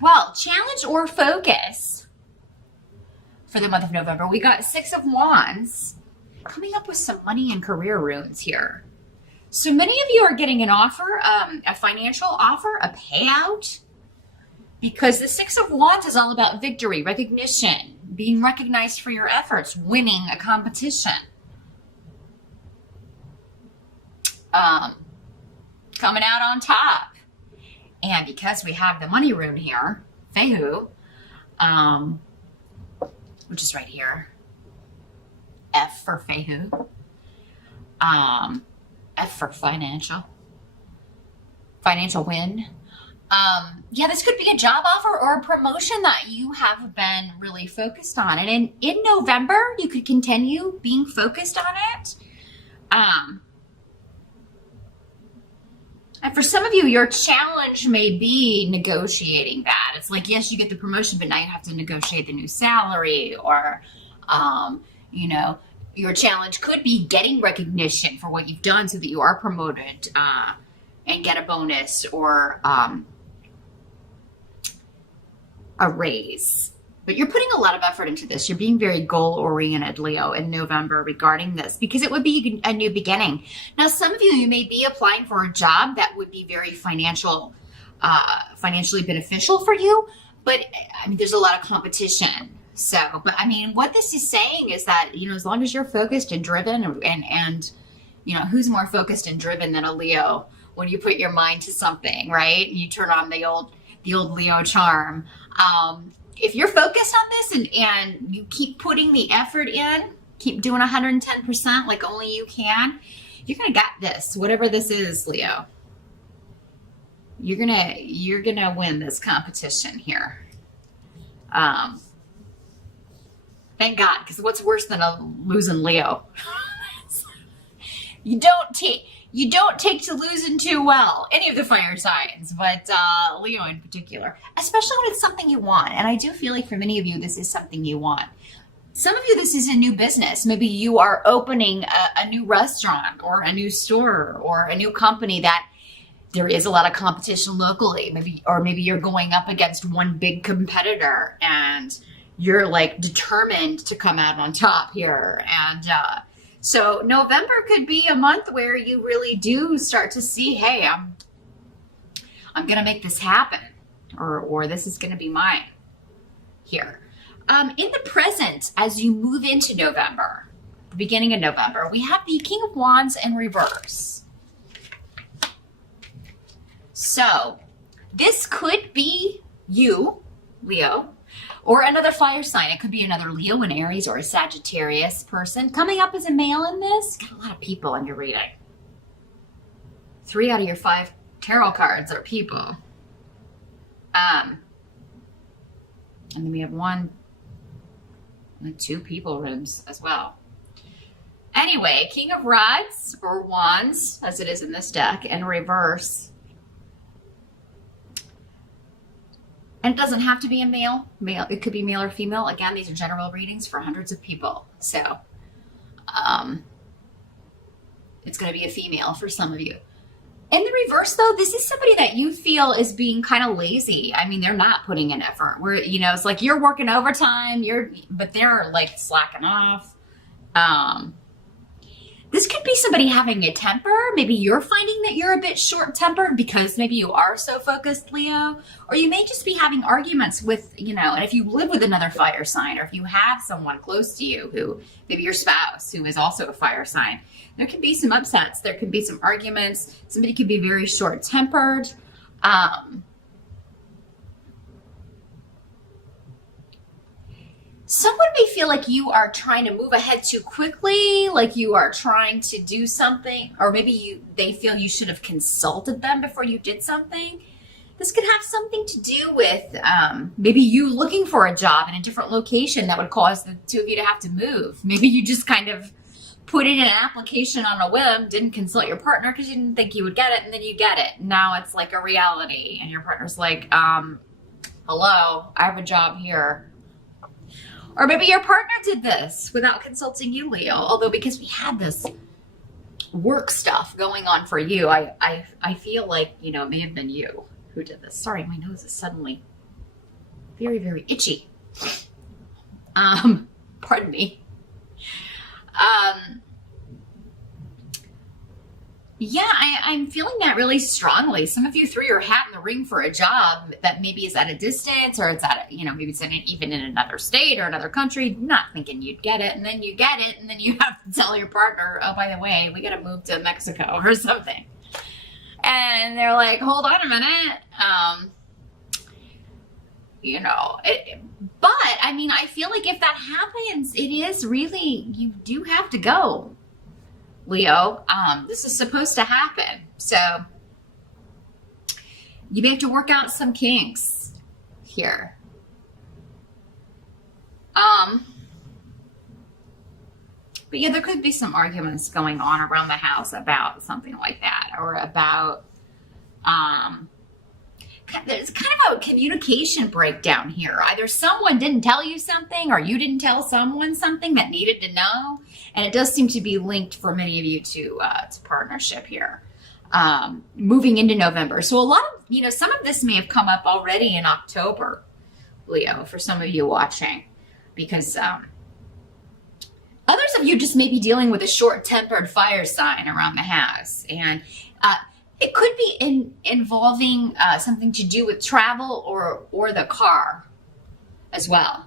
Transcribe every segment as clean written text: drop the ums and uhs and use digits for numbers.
Well, challenge or focus for the month of November. We got Six of Wands coming up with some money and career runes here. So many of you are getting an offer, a financial offer, a payout, because the Six of Wands is all about victory, recognition, being recognized for your efforts, winning a competition. Coming out on top. And because we have the money rune here, Fehu, which is right here, F for Fehu, F for financial win. Yeah, this could be a job offer or a promotion that you have been really focused on. And in November, you could continue being focused on it. And for some of you, your challenge may be negotiating that. It's like, yes, you get the promotion, but now you have to negotiate the new salary, or, your challenge could be getting recognition for what you've done so that you are promoted and get a bonus or a raise. But you're putting a lot of effort into this. You're being very goal-oriented, Leo, in November regarding this, because it would be a new beginning. Now, some of you may be applying for a job that would be very financially beneficial for you, but I mean, there's a lot of competition. So, but I mean, what this is saying is that, as long as you're focused and driven and who's more focused and driven than a Leo when you put your mind to something, right? You turn on the old Leo charm. If you're focused on this and you keep putting the effort in, keep doing 110% like only you can, you're going to get this, whatever this is, Leo. You're going to win this competition here. Thank God, because what's worse than a losing Leo? You don't take to losing too well, any of the fire signs, but Leo in particular, especially when it's something you want. And I do feel like for many of you, this is something you want. Some of you, this is a new business. Maybe you are opening a new restaurant or a new store or a new company that there is a lot of competition locally. Maybe you're going up against one big competitor and you're like determined to come out on top here. And so November could be a month where you really do start to see, hey, I'm going to make this happen, or this is going to be mine here. In the present, as you move into November, the beginning of November, we have the King of Wands in reverse. So this could be you, Leo, or another fire sign. It could be another Leo, an Aries, or a Sagittarius person. Coming up as a male in this, got a lot of people in your reading. 3 out of your 5 tarot cards are people. And then we have 2 people rooms as well. Anyway, King of Rods, or Wands, as it is in this deck, in reverse. And it doesn't have to be a male. It could be male or female. Again, these are general readings for hundreds of people. So it's going to be a female for some of you. In the reverse, though, this is somebody that you feel is being kind of lazy. I mean, they're not putting in effort. It's like you're working overtime, but they're like slacking off. This could be somebody having a temper. Maybe you're finding that you're a bit short-tempered because maybe you are so focused, Leo. Or you may just be having arguments with, and if you live with another fire sign, or if you have someone close to you who, maybe your spouse, who is also a fire sign, there can be some upsets. There can be some arguments. Somebody could be very short-tempered. Someone may feel like you are trying to move ahead too quickly, like you are trying to do something, or maybe they feel you should have consulted them before you did something. This could have something to do with maybe you looking for a job in a different location that would cause the two of you to have to move. Maybe you just kind of put in an application on a whim, didn't consult your partner because you didn't think you would get it, and then you get it. Now it's like a reality, and your partner's like, hello, I have a job here. Or maybe your partner did this without consulting you, Leo. Although because we had this work stuff going on for you, I feel like, it may have been you who did this. Sorry, my nose is suddenly very, very itchy. Pardon me. Yeah, I'm feeling that really strongly. Some of you threw your hat in the ring for a job that maybe is at a distance, or it's at, maybe it's even in another state or another country, not thinking you'd get it. And then you get it, and then you have to tell your partner, oh, by the way, we got to move to Mexico or something. And they're like, hold on a minute. But I mean, I feel like if that happens, it is really, you do have to go, Leo. This is supposed to happen. So you may have to work out some kinks here. But yeah, there could be some arguments going on around the house about something like that, or about, there's kind of a communication breakdown here. Either someone didn't tell you something, or you didn't tell someone something that needed to know. And it does seem to be linked for many of you to partnership here, moving into November. So a lot of, some of this may have come up already in October, Leo, for some of you watching, because others of you just may be dealing with a short-tempered fire sign around the house. And it could be involving something to do with travel or the car as well.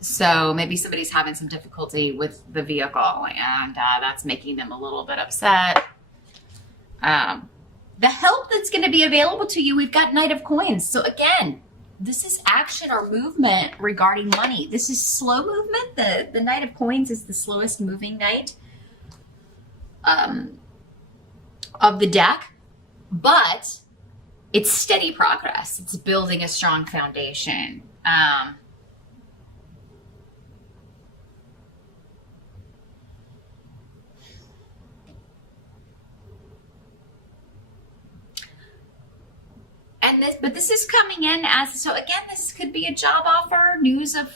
So maybe somebody's having some difficulty with the vehicle, and that's making them a little bit upset. The help that's going to be available to you, we've got Knight of Coins. So again, this is action or movement regarding money. This is slow movement. The Knight of Coins is the slowest moving knight of the deck, but it's steady progress. It's building a strong foundation. But this is coming in as, so again, this could be a job offer, news of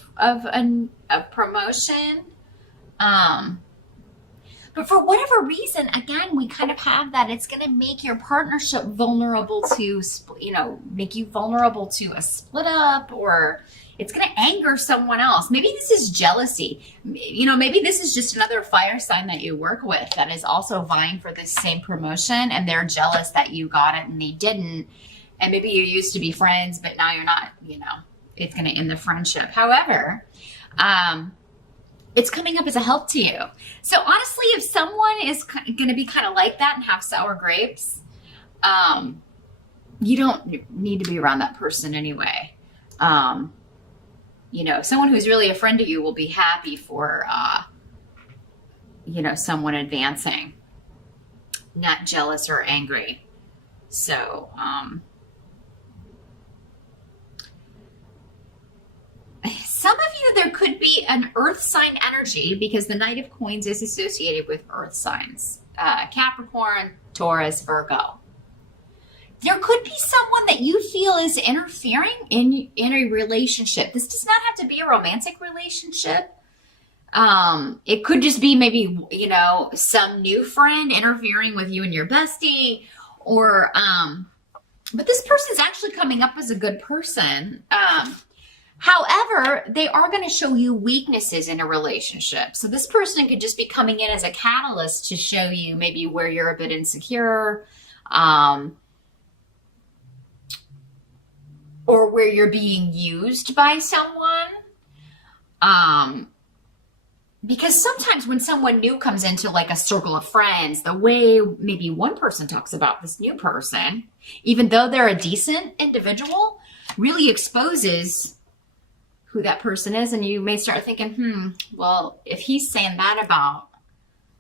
promotion. But for whatever reason, again, we kind of have that it's going to make your partnership vulnerable to, make you vulnerable to a split up, or it's going to anger someone else. Maybe this is jealousy. Maybe this is just another fire sign that you work with that is also vying for this same promotion, and they're jealous that you got it and they didn't. And maybe you used to be friends, but now you're not, it's going to end the friendship. However, it's coming up as a help to you. So honestly, if someone is going to be kind of like that and have sour grapes, you don't need to be around that person anyway. Someone who's really a friend to you will be happy for, someone advancing, not jealous or angry. So, some of you, there could be an earth sign energy, because the Knight of Coins is associated with earth signs. Capricorn, Taurus, Virgo. There could be someone that you feel is interfering in a relationship. This does not have to be a romantic relationship. It could just be maybe, some new friend interfering with you and your bestie, or, but this person's actually coming up as a good person. However, they are going to show you weaknesses in a relationship. So this person could just be coming in as a catalyst to show you maybe where you're a bit insecure, or where you're being used by someone. Because sometimes when someone new comes into like a circle of friends, the way maybe one person talks about this new person, even though they're a decent individual, really exposes who that person is. And you may start thinking, well, if he's saying that about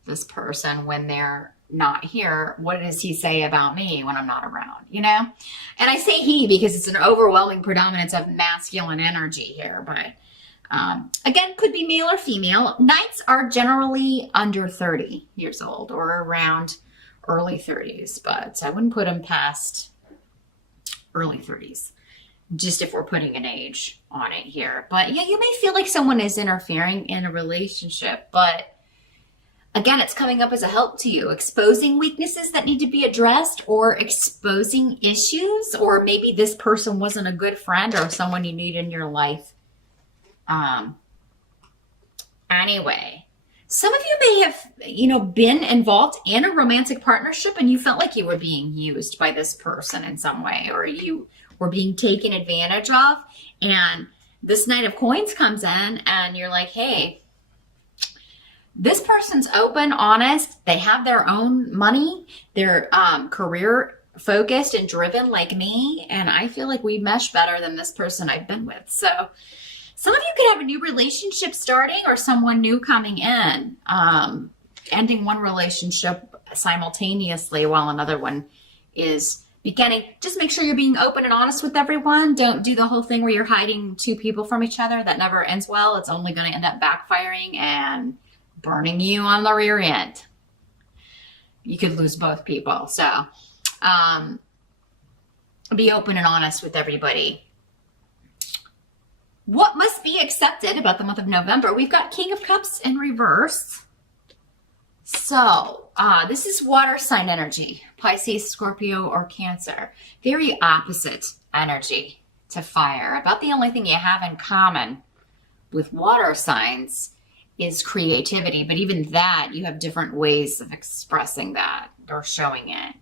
this person when they're not here, what does he say about me when I'm not around, And I say he because it's an overwhelming predominance of masculine energy here, but again, could be male or female. Knights are generally under 30 years old or around early 30s, but I wouldn't put them past early 30s. Just if we're putting an age on it here. But yeah, you may feel like someone is interfering in a relationship, but Again, it's coming up as a help to you, exposing weaknesses that need to be addressed or exposing issues, or maybe this person wasn't a good friend or someone you need in your life. Anyway, some of you may have, been involved in a romantic partnership and you felt like you were being used by this person in some way, or you were being taken advantage of. And this Knight of Coins comes in and you're like, hey, this person's open, honest. They have their own money. They're career focused and driven like me. And I feel like we mesh better than this person I've been with. So some of you could have a new relationship starting or someone new coming in, ending one relationship simultaneously while another one is beginning. Just make sure you're being open and honest with everyone. Don't do the whole thing where you're hiding two people from each other. That never ends well. It's only going to end up backfiring and burning you on the rear end. You could lose both people. So be open and honest with everybody. What must be accepted about the month of November? We've got King of Cups in reverse. So this is water sign energy, Pisces, Scorpio, or Cancer. Very opposite energy to fire. About the only thing you have in common with water signs is creativity, but even that, you have different ways of expressing that or showing it.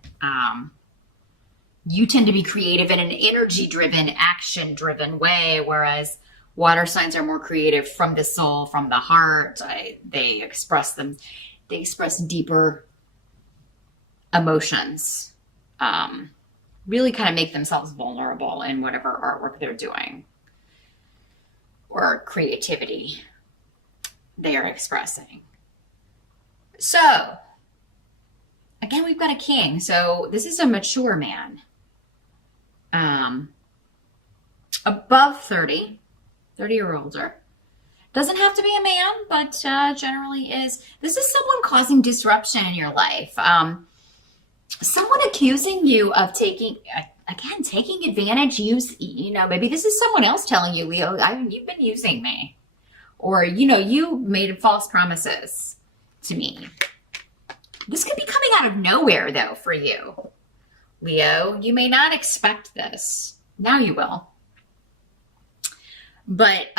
You tend to be creative in an energy-driven, action-driven way, whereas water signs are more creative from the soul, from the heart. They express deeper emotions, really kind of make themselves vulnerable in whatever artwork they're doing or creativity they are expressing. So again, we've got a king. So this is a mature man, above 30 or older. Doesn't have to be a man, but generally is. This is someone causing disruption in your life. Someone accusing you of taking advantage. Maybe this is someone else telling you, Leo, you've been using me. Or, you made false promises to me. This could be coming out of nowhere, though, for you, Leo. You may not expect this. Now you will. But,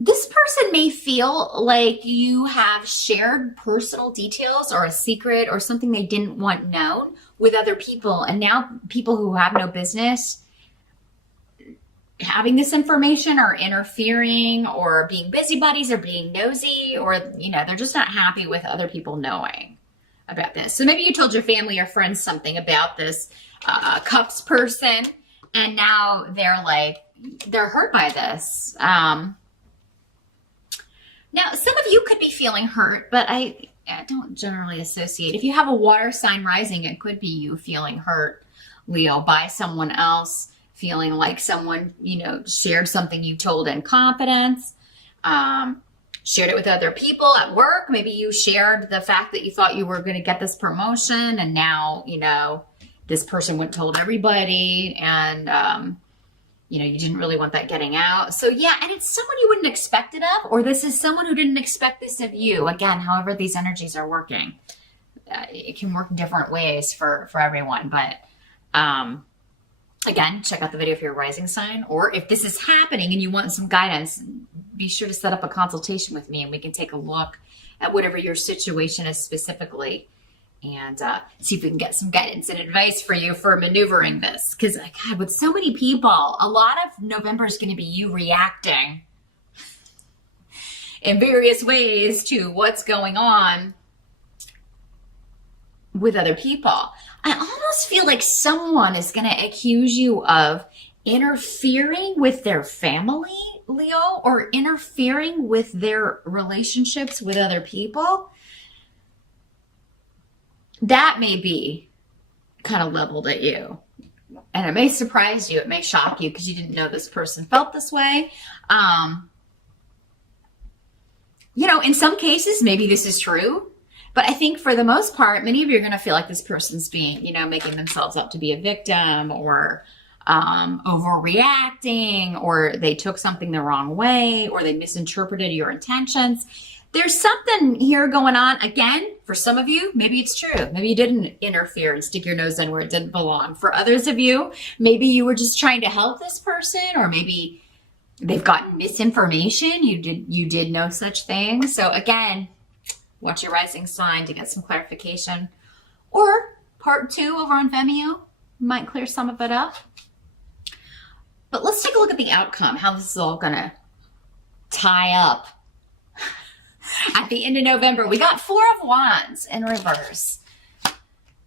this person may feel like you have shared personal details or a secret or something they didn't want known with other people. And now people who have no business having this information are interfering or being busybodies or being nosy, or, they're just not happy with other people knowing about this. So maybe you told your family or friends something about this Cups person, and now they're hurt by this. Now, some of you could be feeling hurt, but I don't generally associate. If you have a water sign rising, it could be you feeling hurt, Leo, by someone else, feeling like someone, shared something you told in confidence, shared it with other people at work. Maybe you shared the fact that you thought you were going to get this promotion, and now, this person went and told everybody, and you didn't really want that getting out. So yeah, and it's someone you wouldn't expect it of, or this is someone who didn't expect this of you. Again, however these energies are working, it can work different ways for everyone. But again, check out the video for your rising sign, or if this is happening and you want some guidance, be sure to set up a consultation with me and we can take a look at whatever your situation is specifically, and see if we can get some guidance and advice for you for maneuvering this. Because, God, with so many people, a lot of November is going to be you reacting in various ways to what's going on with other people. I almost feel like someone is going to accuse you of interfering with their family, Leo, or interfering with their relationships with other people. That may be kind of leveled at you. And it may surprise you. It may shock you because you didn't know this person felt this way. In some cases, maybe this is true. But I think for the most part, many of you are going to feel like this person's being, making themselves up to be a victim, or overreacting, or they took something the wrong way, or they misinterpreted your intentions. There's something here going on. Again, for some of you, maybe it's true. Maybe you didn't interfere and stick your nose in where it didn't belong. For others of you, maybe you were just trying to help this person, or maybe they've gotten misinformation. You did no such thing. So again, watch your rising sign to get some clarification. Or part 2 over on Vimeo might clear some of it up. But let's take a look at the outcome, how this is all gonna tie up. At the end of November, we got 4 of Wands in reverse.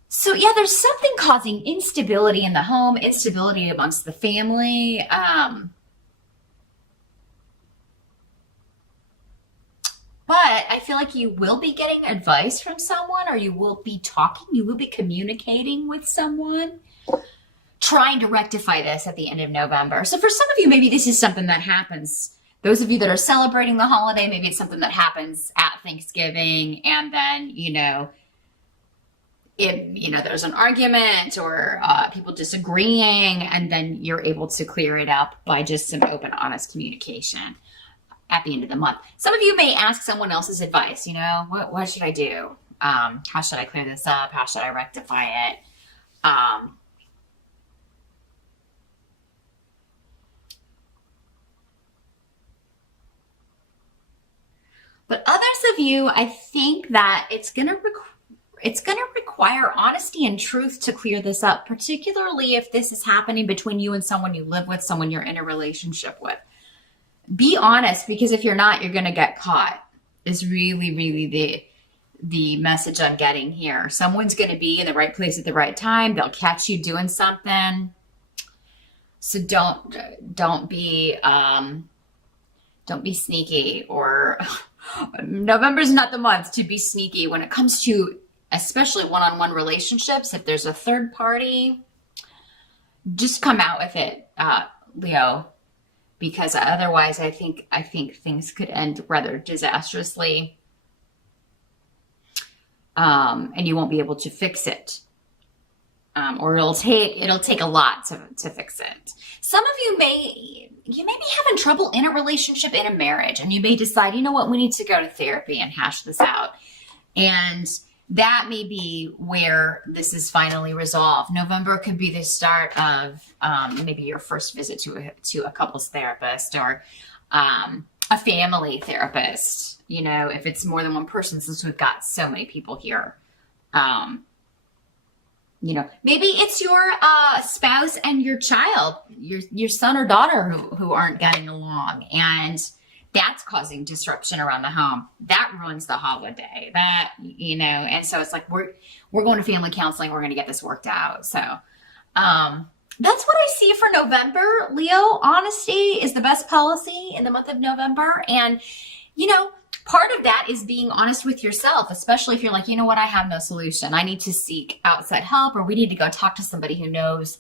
So yeah, there's something causing instability in the home, instability amongst the family. But I feel like you will be getting advice from someone, or you will be talking, you will be communicating with someone, trying to rectify this at the end of November. So for some of you, maybe this is something that happens. Those of you that are celebrating the holiday, maybe it's something that happens at Thanksgiving, and then, there's an argument, or people disagreeing, and then you're able to clear it up by just some open, honest communication at the end of the month. Some of you may ask someone else's advice, what should I do? How should I clear this up? How should I rectify it? But others of you, I think that it's going to require honesty and truth to clear this up, particularly if this is happening between you and someone you live with, someone you're in a relationship with. Be honest, because if you're not, you're going to get caught, is really, really the message I'm getting here. Someone's going to be in the right place at the right time. They'll catch you doing something. So don't be sneaky, or November's not the month to be sneaky when it comes to especially one-on-one relationships. If there's a third party, just come out with it, Leo, because otherwise I think things could end rather disastrously, and you won't be able to fix it, or it'll take a lot to fix it. Some of you may be having trouble in a relationship, in a marriage, and you may decide, you know what, we need to go to therapy and hash this out. And that may be where this is finally resolved. November could be the start of maybe your first visit to a couples therapist, or a family therapist, if it's more than one person, since we've got so many people here. Maybe it's your spouse and your child, your son or daughter who aren't getting along, and that's causing disruption around the home. That ruins the holiday. And so it's like we're going to family counseling. We're going to get this worked out. So that's what I see for November, Leo. Honesty is the best policy in the month of November, and part of that is being honest with yourself, especially if you're like, you know what, I have no solution. I need to seek outside help, or we need to go talk to somebody who knows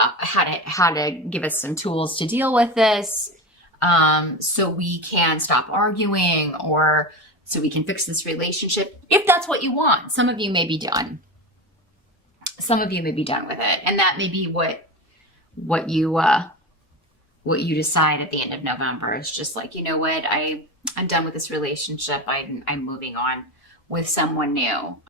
how to give us some tools to deal with this, so we can stop arguing, or so we can fix this relationship, if that's what you want. Some of you may be done. Some of you may be done with it, and that may be what you decide at the end of November. It's just like, you know what, I'm done with this relationship. I'm moving on with someone new.